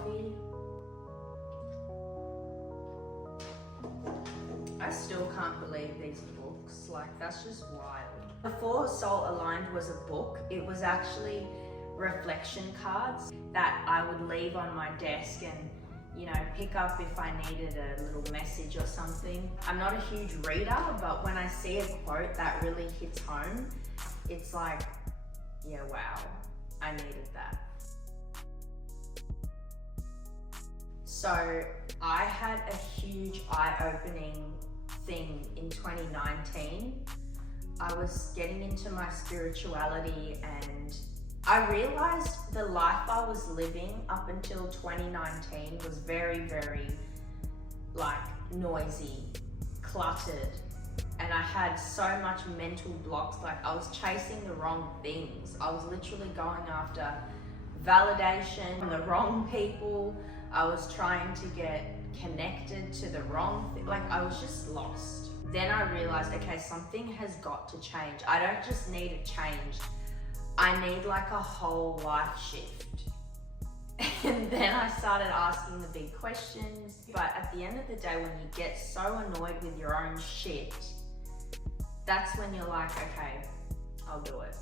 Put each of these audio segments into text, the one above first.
coffee. I still can't believe these books, like that's just wild. Before Soul Aligned was a book, it was actually reflection cards that I would leave on my desk and, you know, pick up if I needed a little message or something. I'm not a huge reader, but when I see a quote that really hits home, it's like, yeah, wow, I needed that. So I had a huge eye-opening thing in 2019. I was getting into my spirituality and I realized the life I was living up until 2019 was very, very like noisy, cluttered, and I had so much mental blocks. Like I was chasing the wrong things. I was literally going after validation from the wrong people. I was trying to get connected to the wrong thing. Like I was just lost. Then I realized, okay, something has got to change. I don't just need a change. I need like a whole life shift. And then I started asking the big questions. But at the end of the day, when you get so annoyed with your own shit, that's when you're like, okay, I'll do it.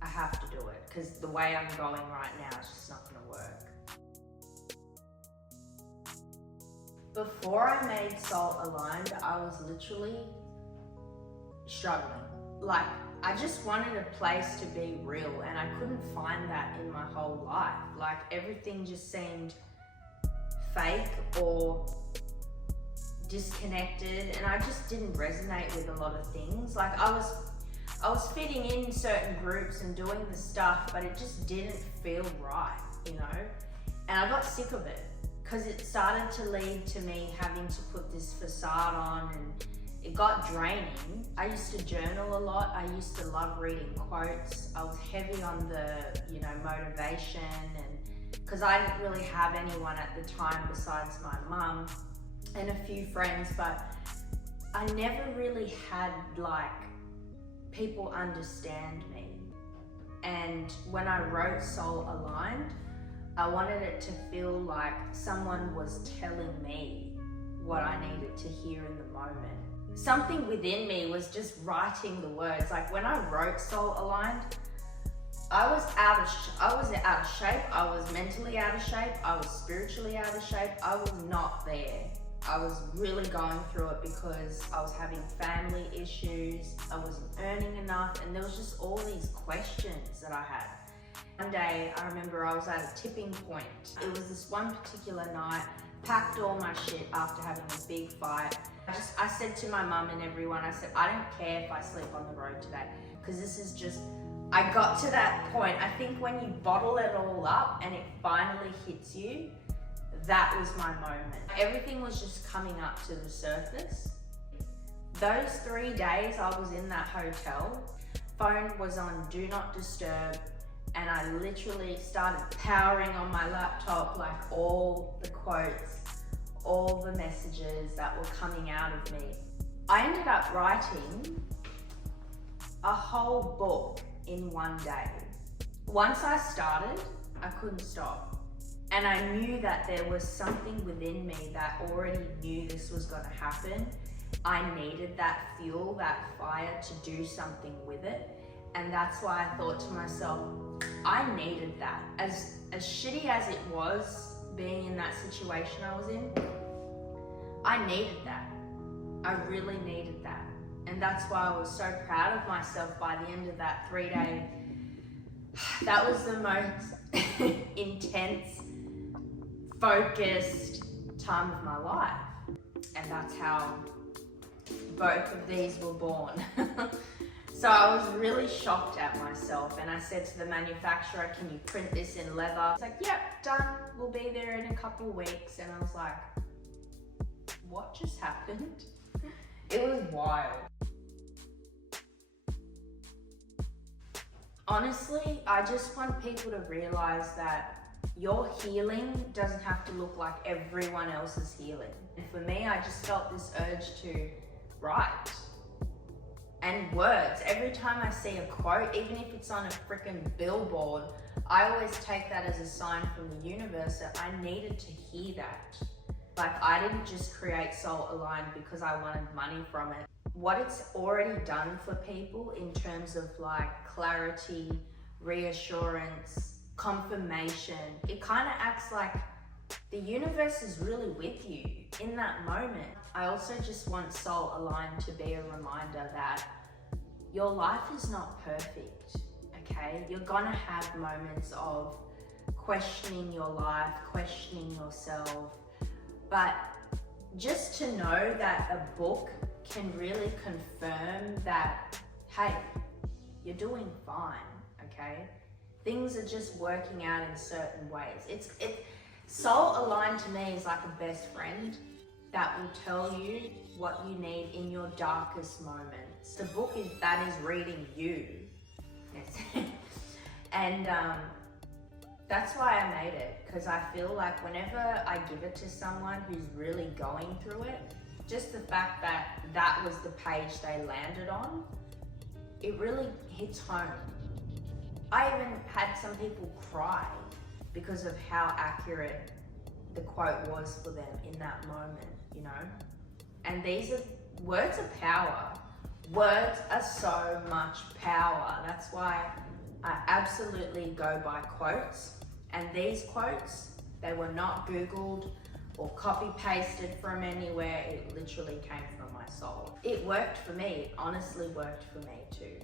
I have to do it, because the way I'm going right now is just not gonna work. Before I made Soul Aligned, I was literally struggling. Like, I just wanted a place to be real, and I couldn't find that in my whole life. Like, everything just seemed fake or disconnected, and I just didn't resonate with a lot of things. Like, I was fitting in certain groups and doing the stuff, but it just didn't feel right, you know? And I got sick of it, because it started to lead to me having to put this facade on, and it got draining. I used to journal a lot. I used to love reading quotes. I was heavy on the, you know, motivation, and because I didn't really have anyone at the time besides my mum and a few friends, but I never really had like people understand me. And when I wrote Soul Aligned, I wanted it to feel like someone was telling me what I needed to hear in the moment. Something within me was just writing the words. Like when I wrote Soul Aligned, I was out of shape. I was mentally out of shape. I was spiritually out of shape. I was not there. I was really going through it because I was having family issues. I wasn't earning enough, and there was just all these questions that I had. One day, I remember I was at a tipping point. It was this one particular night, packed all my shit after having a big fight. I said to my mum and everyone, I said, I don't care if I sleep on the road today, because this is just, I got to that point. I think when you bottle it all up and it finally hits you, that was my moment. Everything was just coming up to the surface. Those 3 days I was in that hotel, phone was on Do Not Disturb, and I literally started powering on my laptop, like all the quotes, all the messages that were coming out of me. I ended up writing a whole book in one day. Once I started, I couldn't stop. And I knew that there was something within me that already knew this was gonna happen. I needed that fuel, that fire to do something with it. And that's why I thought to myself, I needed that. As shitty as it was being in that situation I was in, I needed that. I really needed that. And that's why I was so proud of myself by the end of that 3-day. That was the most intense, focused time of my life. And that's how both of these were born. So I was really shocked at myself, and I said to the manufacturer, can you print this in leather? It's like, yep, done, we'll be there in a couple of weeks. And I was like, what just happened? It was wild. Honestly, I just want people to realize that your healing doesn't have to look like everyone else's healing. And for me, I just felt this urge to write. And words. Every time I see a quote, even if it's on a freaking billboard, I always take that as a sign from the universe that I needed to hear that. Like, I didn't just create Soul Aligned because I wanted money from it. What it's already done for people in terms of like clarity, reassurance, confirmation, it kind of acts like the universe is really with you in that moment. I also just want Soul Aligned to be a reminder that your life is not perfect, okay? You're gonna have moments of questioning your life, questioning yourself, but just to know that a book can really confirm that, hey, you're doing fine, okay? Things are just working out in certain ways. Soul Aligned to me is like a best friend that will tell you what you need in your darkest moments. The book is reading you. Yes. And that's why I made it, because I feel like whenever I give it to someone who's really going through it, just the fact that that was the page they landed on, it really hits home. I even had some people cry because of how accurate the quote was for them in that moment, you know? And these are words of power. Words are so much power. That's why I absolutely go by quotes. And these quotes, they were not Googled or copy pasted from anywhere. It literally came from my soul. It worked for me. It honestly worked for me too.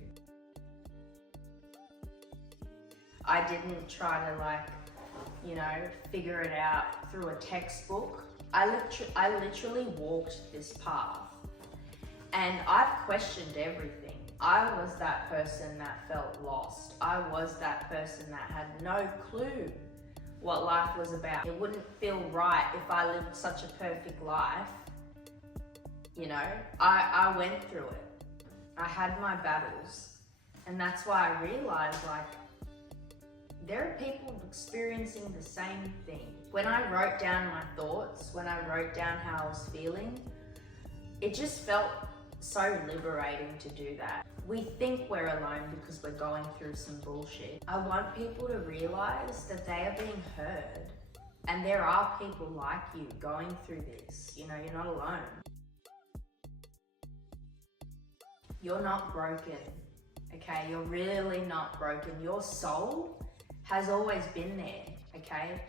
I didn't try to figure it out through a textbook. I literally walked this path, and I've questioned everything. I was that person that felt lost. I was that person that had no clue what life was about. It wouldn't feel right if I lived such a perfect life. You know, I went through it. I had my battles, and that's why I realized, like, there are people experiencing the same thing. When I wrote down my thoughts, when I wrote down how I was feeling, it just felt so liberating to do that. We think we're alone because we're going through some bullshit. I want people to realize that they are being heard, and there are people like you going through this. You know, you're not alone. You're not broken, okay? You're really not broken. Your soul has always been there, okay?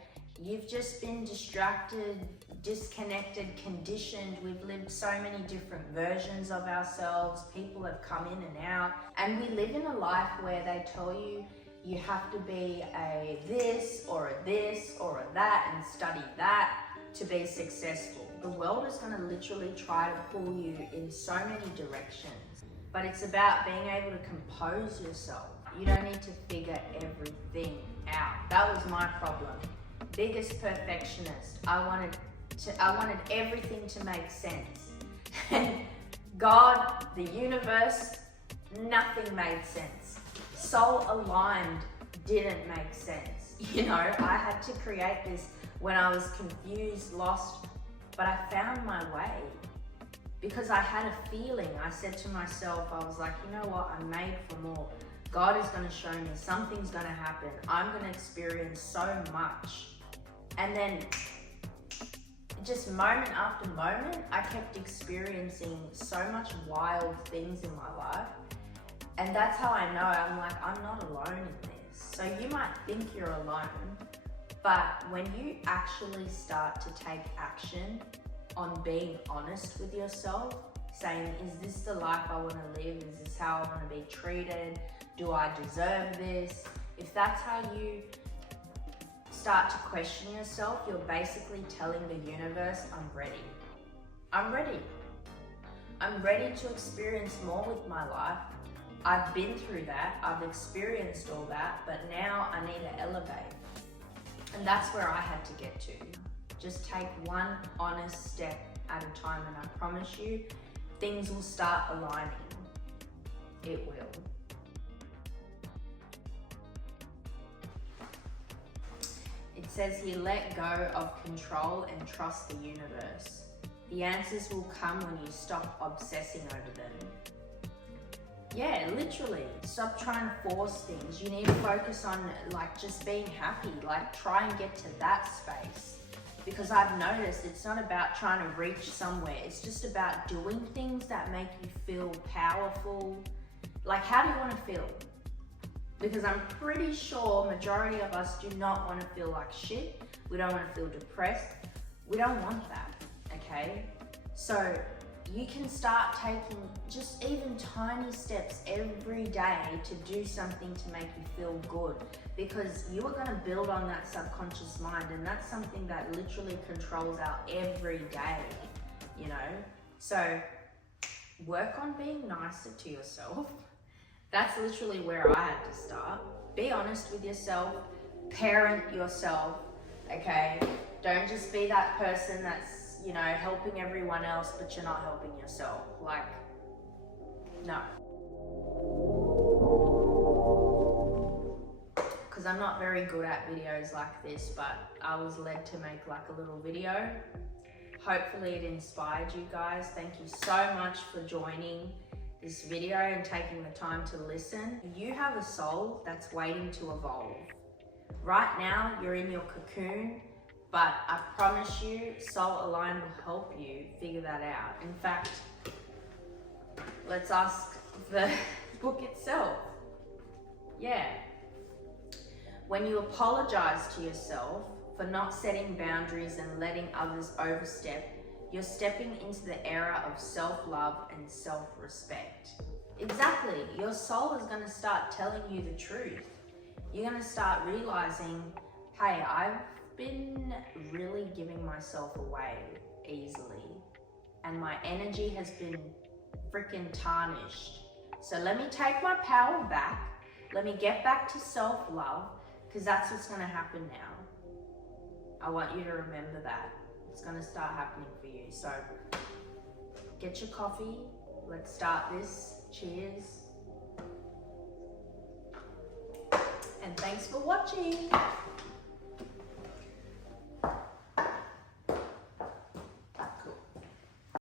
You've just been distracted, disconnected, conditioned. We've lived so many different versions of ourselves. People have come in and out. And we live in a life where they tell you, you have to be a this or a this or a that and study that to be successful. The world is gonna literally try to pull you in so many directions. But it's about being able to compose yourself. You don't need to figure everything out. That was my problem. Biggest perfectionist. I wanted everything to make sense. And God, the universe, nothing made sense. Soul Aligned didn't make sense. You know, I had to create this when I was confused, lost, but I found my way. Because I had a feeling. I said to myself, I was like, you know what, I'm made for more. God is going to show me, something's going to happen. I'm going to experience so much. And then just moment after moment, I kept experiencing so much wild things in my life. And that's how I know, I'm like, I'm not alone in this. So you might think you're alone, but when you actually start to take action on being honest with yourself, saying, is this the life I want to live? Is this how I want to be treated? Do I deserve this? If that's how you start to question yourself, you're basically telling the universe, I'm ready. I'm ready. I'm ready to experience more with my life. I've been through that. I've experienced all that, but now I need to elevate. And that's where I had to get to. Just take one honest step at a time, and I promise you, things will start aligning. It will. It says here, let go of control and trust the universe. The answers will come when you stop obsessing over them. Yeah, literally. Stop trying to force things. You need to focus on like just being happy. Like try and get to that space. Because I've noticed it's not about trying to reach somewhere. It's just about doing things that make you feel powerful. Like how do you want to feel? Because I'm pretty sure majority of us do not want to feel like shit. We don't want to feel depressed. We don't want that, okay? So you can start taking just even tiny steps every day to do something to make you feel good, because you are going to build on that subconscious mind, and that's something that literally controls our everyday, you know? So work on being nicer to yourself. That's literally where I had to start. Be honest with yourself, parent yourself, okay? Don't just be that person that's, you know, helping everyone else, but you're not helping yourself. Like, no. Because I'm not very good at videos like this, but I was led to make like a little video. Hopefully it inspired you guys. Thank you so much for joining this video and taking the time to listen. You have a soul that's waiting to evolve. Right now, you're in your cocoon, but I promise you, Soul Align will help you figure that out. In fact, let's ask the book itself. Yeah. When you apologize to yourself for not setting boundaries and letting others overstep, you're stepping into the era of self-love and self-respect. Exactly. Your soul is going to start telling you the truth. You're going to start realizing, hey, I've been really giving myself away easily, and my energy has been freaking tarnished. So let me take my power back. Let me get back to self-love, because that's what's going to happen now. I want you to remember that. It's going to start happening for you. So get your coffee. Let's start this. Cheers. And thanks for watching.